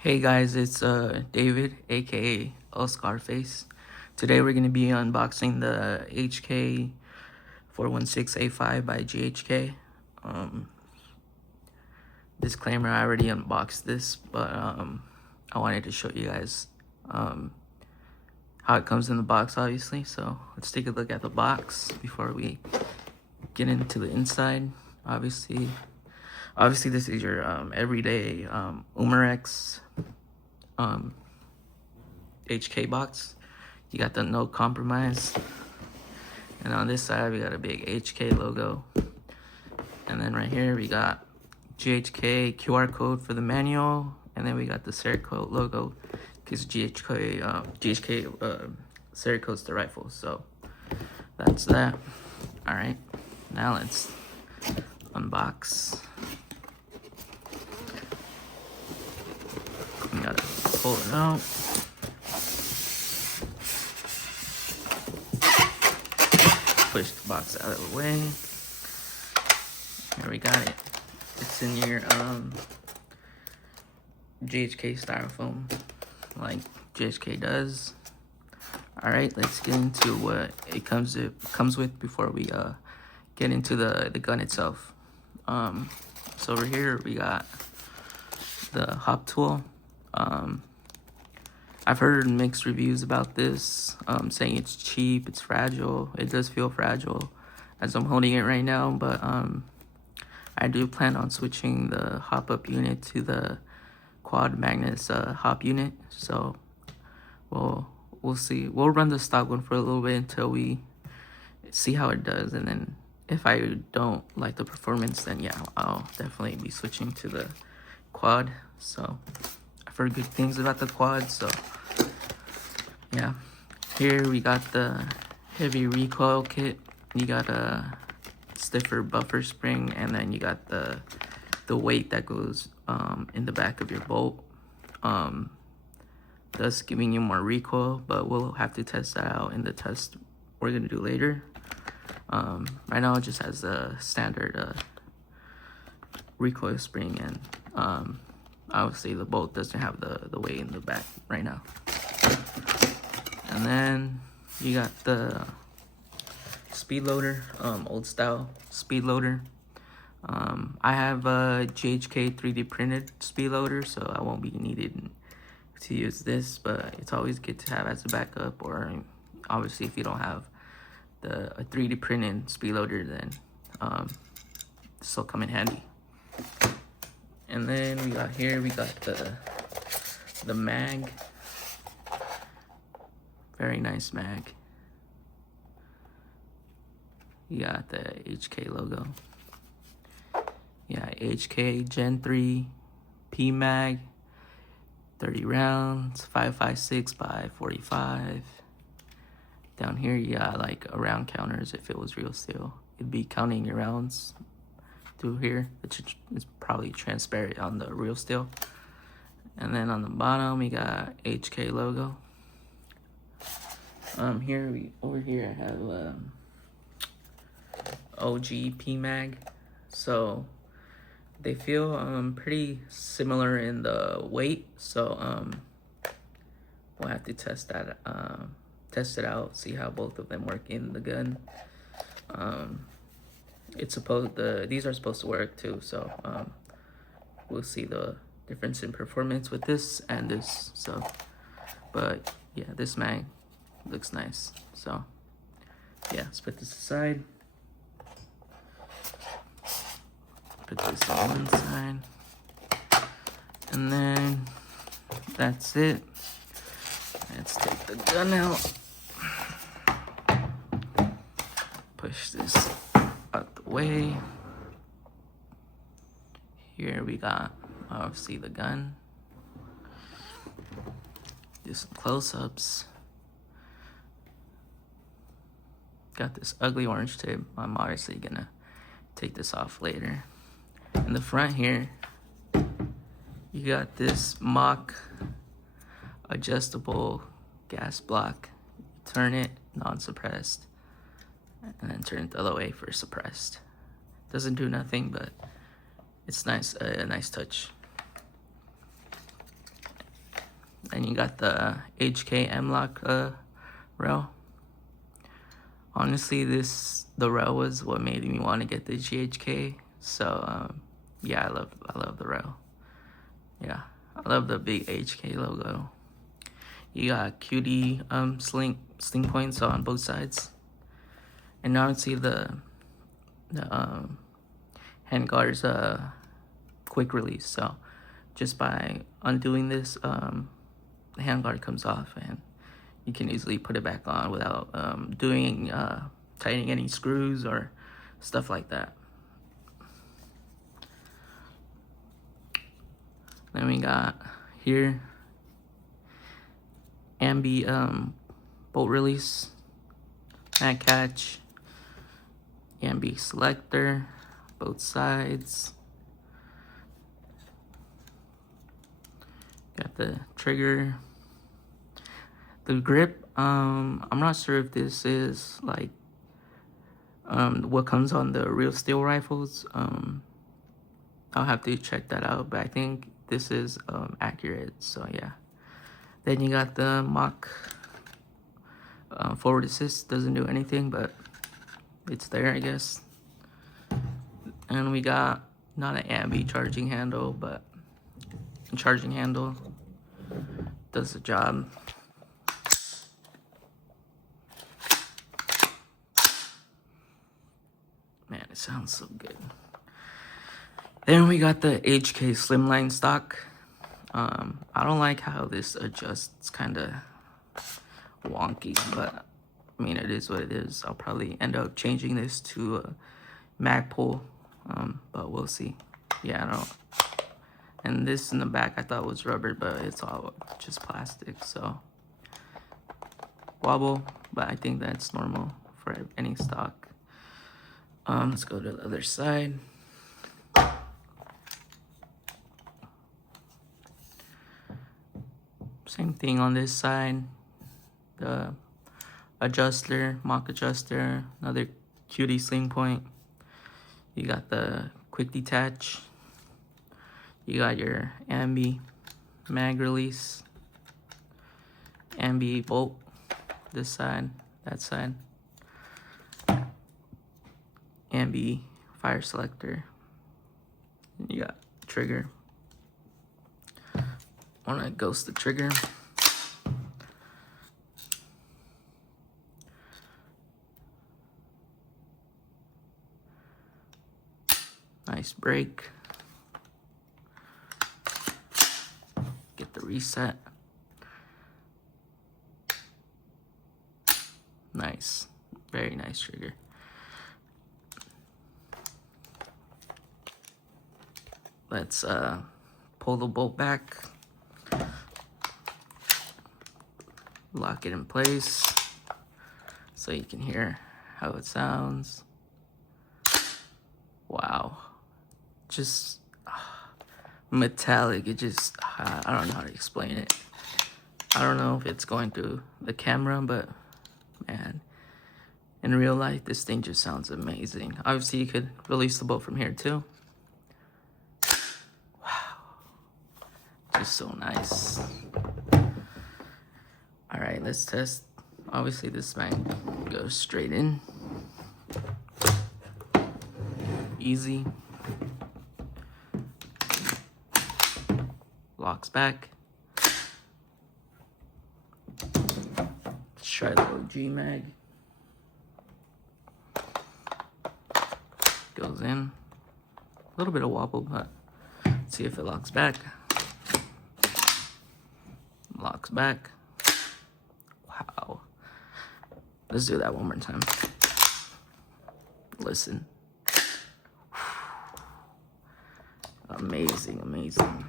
Hey guys, it's David, aka Scarface. Today we're gonna be unboxing the hk416a5 by GHK. Disclaimer: I already unboxed this, but I wanted to show you guys how it comes in the box, obviously. So let's take a look at the box before we get into the inside. Obviously, this is your everyday Umarex HK box. You got the no compromise, and on this side we got a big HK logo, and then right here we got GHK QR code for the manual, and then we got the Cerakote logo because GHK Cerakote's the rifle. So that's that. All right, now let's unbox. We gotta pull it out. Push the box out of the way. Here we got it. It's in your GHK styrofoam, like GHK does. All right, let's get into what it comes with before we get into the gun itself. So over here we got the hop tool. I've heard mixed reviews about this, saying it's cheap, it's fragile. It does feel fragile as I'm holding it right now, but I do plan on switching the hop up unit to the quad magnus hop unit. So we'll see. We'll run the stock one for a little bit until we see how it does, and then if I don't like the performance, then yeah, I'll definitely be switching to the quad. So I've heard good things about the quad, so yeah. Here we got the heavy recoil kit. You got a stiffer buffer spring, and then you got the weight that goes in the back of your bolt, thus giving you more recoil, but we'll have to test that out in the test we're gonna do later. Right now it just has a standard recoil spring, and obviously the bolt doesn't have the weight in the back right now. And then you got the speed loader, old style speed loader. I have a GHK 3D printed speed loader, so I won't be needed to use this, but it's always good to have as a backup, or obviously if you don't have a 3D printed speed loader, then this will come in handy. And then we got the mag. Very nice mag. You got the HK logo. Yeah, HK Gen 3 P mag, 30 rounds, 5.56 by 45. Down here you got like round counters. If it was real steel, it'd be counting your rounds through here. It's probably transparent on the real steel. And then on the bottom we got HK logo. Over here I have OG PMag. So they feel pretty similar in the weight. So we'll have to test it out, see how both of them work in the gun. These are supposed to work too. So we'll see the difference in performance with this and this. So, but yeah, this mag looks nice. So yeah, let's put this aside. Put this on one side, and then that's it. Let's take the gun out. Push this out the way. Here we got obviously the gun. Do some close-ups. Got this ugly orange tip. I'm obviously gonna take this off later. In the front here, you got this mock adjustable gas block. Turn it non-suppressed, and then turn it the other way for suppressed. Doesn't do nothing, but it's nice, a nice touch. And you got the hk416a5 rail. Honestly, the rail was what made me want to get the GHK. So yeah, I love the rail. Yeah, I love the big HK logo. You got QD sling points on both sides, and honestly the handguard's quick release. So just by undoing this, the handguard comes off, and you can easily put it back on without tightening any screws or stuff like that. Then we got here ambi bolt release, mag catch, ambi selector, both sides. Got the trigger. The grip, I'm not sure if this is like what comes on the real steel rifles. I'll have to check that out, but I think this is accurate, so yeah. Then you got the Mach forward assist. Doesn't do anything, but it's there, I guess. And we got not an ambi charging handle, but a charging handle. Does the job. Man, it sounds so good. Then we got the HK Slimline stock. I don't like how this adjusts, kind of wonky, but I mean, it is what it is. I'll probably end up changing this to a Magpul, but we'll see. Yeah, I don't. And this in the back I thought was rubber, but it's all just plastic, so wobble, but I think that's normal for any stock. Let's go to the other side. Same thing on this side. The adjuster, Mach adjuster, another QD sling point. You got the quick detach. You got your ambi mag release, ambi bolt, this side, that side, ambi fire selector. You got trigger. Wanna ghost the trigger. Nice break. Get the reset. Nice, very nice trigger. Let's pull the bolt back. Lock it in place so you can hear how it sounds. Wow, just metallic. It just, I don't know how to explain it. I don't know if it's going through the camera, but man, in real life this thing just sounds amazing. Obviously you could release the bolt from here too. Wow, just so nice. All right, let's test. Obviously this mag goes straight in. Easy. Locks back. Let's try the OG mag. Goes in. A little bit of wobble, but let's see if it locks back. Locks back. Wow. Let's do that one more time. Listen. Amazing, amazing.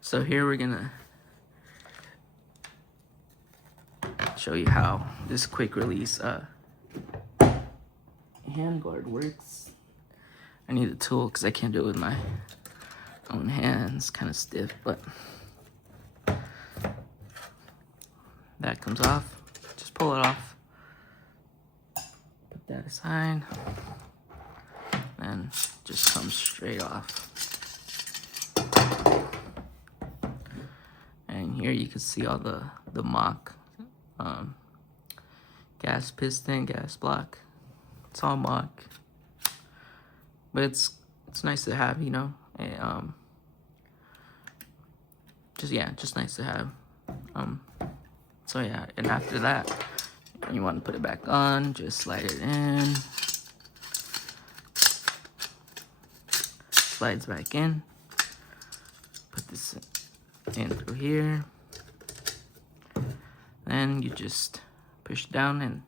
So here we're gonna show you how this quick release handguard works. I need a tool because I can't do it with my own hands. Kind of stiff, but that comes off. Just pull it off. Put that aside. And just comes straight off. here you can see all the mock gas piston, gas block. It's all mock, but it's nice to have, you know. And, just nice to have. So yeah, and after that, when you want to put it back on, just slide it in. Slides back in. Put this in through here. Then you just push down and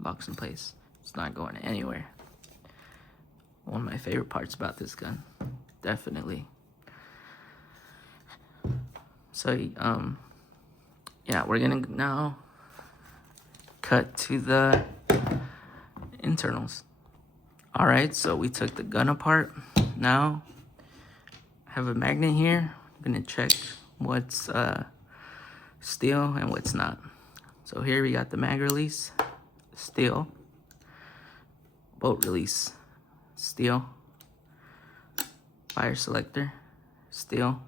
locks in place. It's not going anywhere. One of my favorite parts about this gun, definitely. So yeah, we're gonna now cut to the internals. All right, so we took the gun apart. Now I have a magnet here. I'm gonna check what's steel and what's not. So here we got the mag release, steel. Bolt release, steel. Fire selector, steel.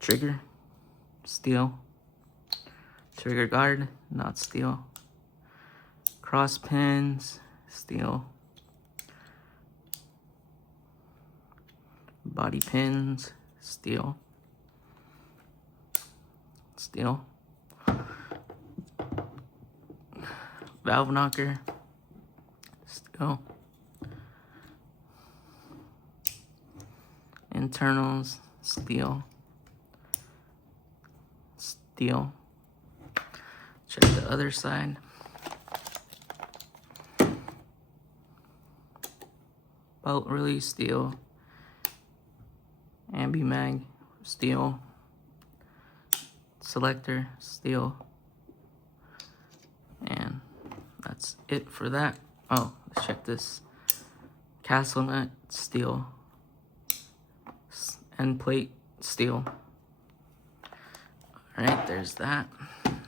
Trigger, steel. Trigger guard, not steel. Cross pins, steel. Body pins, steel. Steel. Valve knocker, steel. Internals, steel. Steel. Check the other side. Bolt release, steel. Ambi mag, steel. Selector, steel. And that's it for that. Oh, let's check this. Castle nut, steel. End plate, steel. Alright, there's that.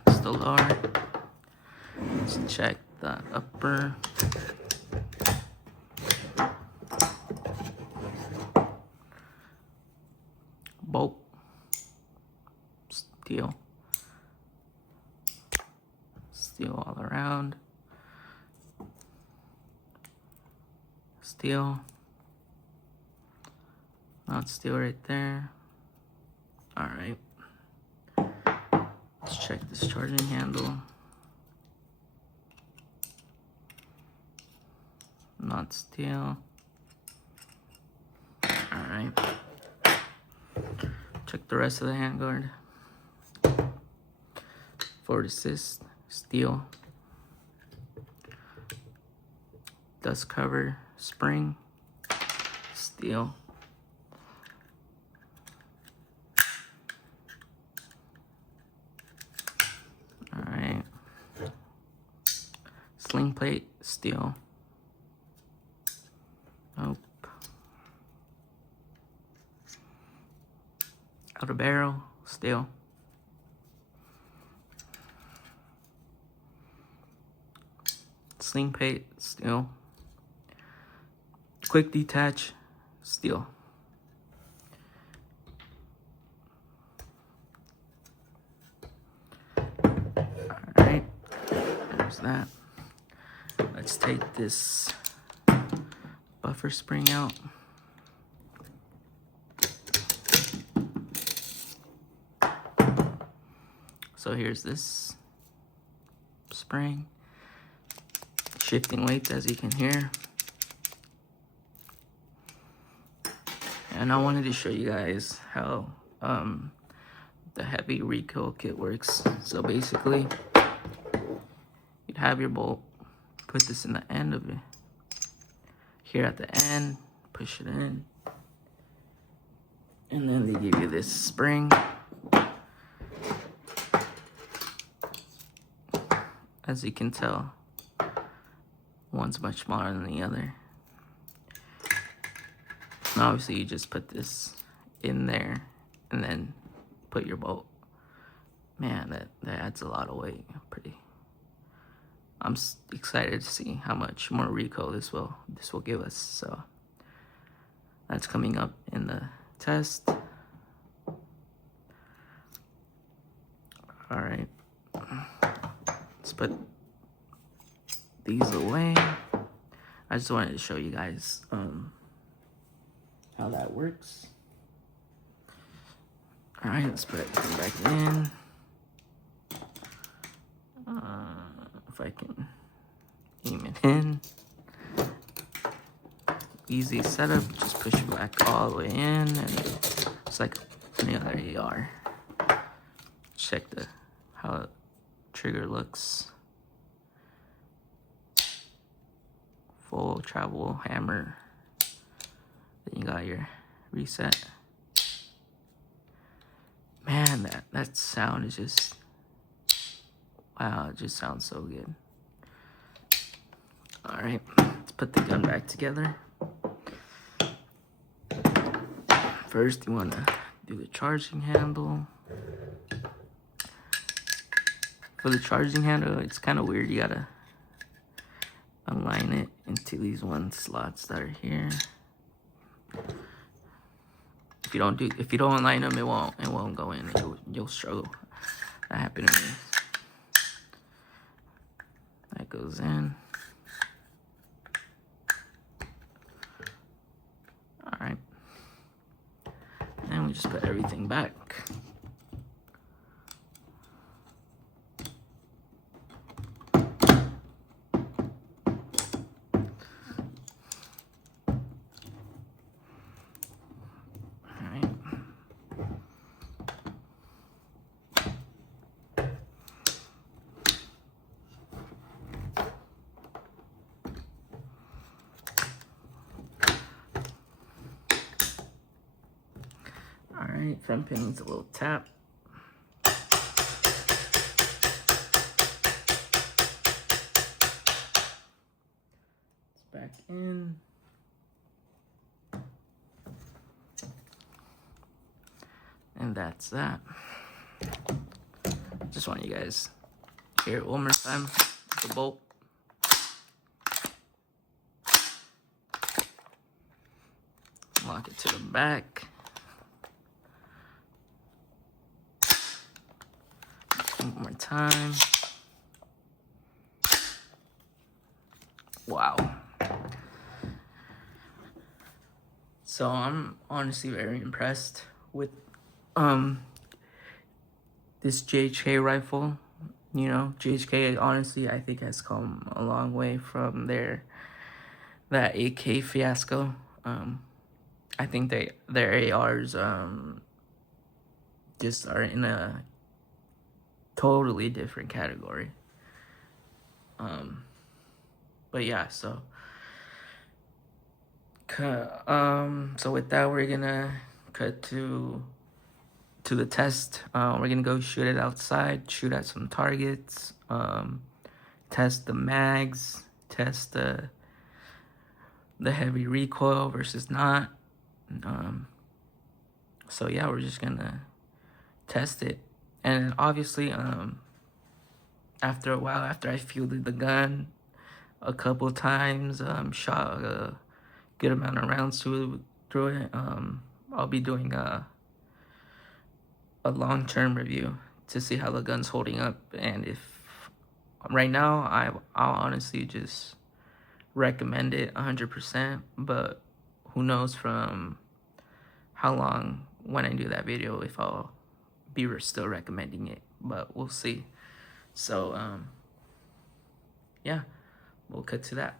It's the lower. Let's check the upper. Bolt, steel. Steel all around. Steel. Not steel right there. Alright. Let's check this charging handle. Not steel. Alright. Check the rest of the handguard. Forward assist, steel. Dust cover, spring, steel. Alright. Sling plate, steel. Nope. Outer barrel, steel. Sling plate, steel. Quick detach, steel. Alright, there's that. Let's take this buffer spring out. So here's this spring. Shifting weights, as you can hear. And I wanted to show you guys how the heavy recoil kit works. So basically, you'd have your bolt, put this in the end of it. Here at the end, push it in. And then they give you this spring. As you can tell, one's much smaller than the other. And obviously you just put this in there and then put your bolt. Man, that adds a lot of weight. I'm excited to see how much more recoil this will give us. So that's coming up in the test. let's put these away. I just wanted to show you guys how that works. All right, let's put it back in. If I can aim it in. Easy setup, just push it back all the way in, and it's like any other AR. Check how the trigger looks. Full travel hammer. Then you got your reset. Man, that sound is just, wow, it just sounds so good. All right, let's put the gun back together. First, you want to do the charging handle. For the charging handle, it's kind of weird. You gotta align it into these one slots that are here. If you don't align them, it won't go in. You'll struggle. That happened to me. That goes in. All right. And we just put everything back. Alright, front pin needs a little tap. It's back in. And that's that. Just want you guys to hear it one more time. The bolt. Lock it to the back. One more time. Wow. So I'm honestly very impressed with this GHK rifle. You know, GHK honestly I think has come a long way from that AK fiasco. I think their ARs just are in a totally different category. But yeah, so with that, we're gonna cut to the test. We're gonna go shoot it outside, shoot at some targets, test the mags, test the heavy recoil versus not. So yeah, we're just gonna test it. And obviously, after a while, after I fielded the gun a couple times, shot a good amount of rounds through it, I'll be doing a long-term review to see how the gun's holding up. And if right now, I'll honestly just recommend it 100%. But who knows from how long when I do that video if I'll be still recommending it, but we'll see. So yeah, we'll cut to that.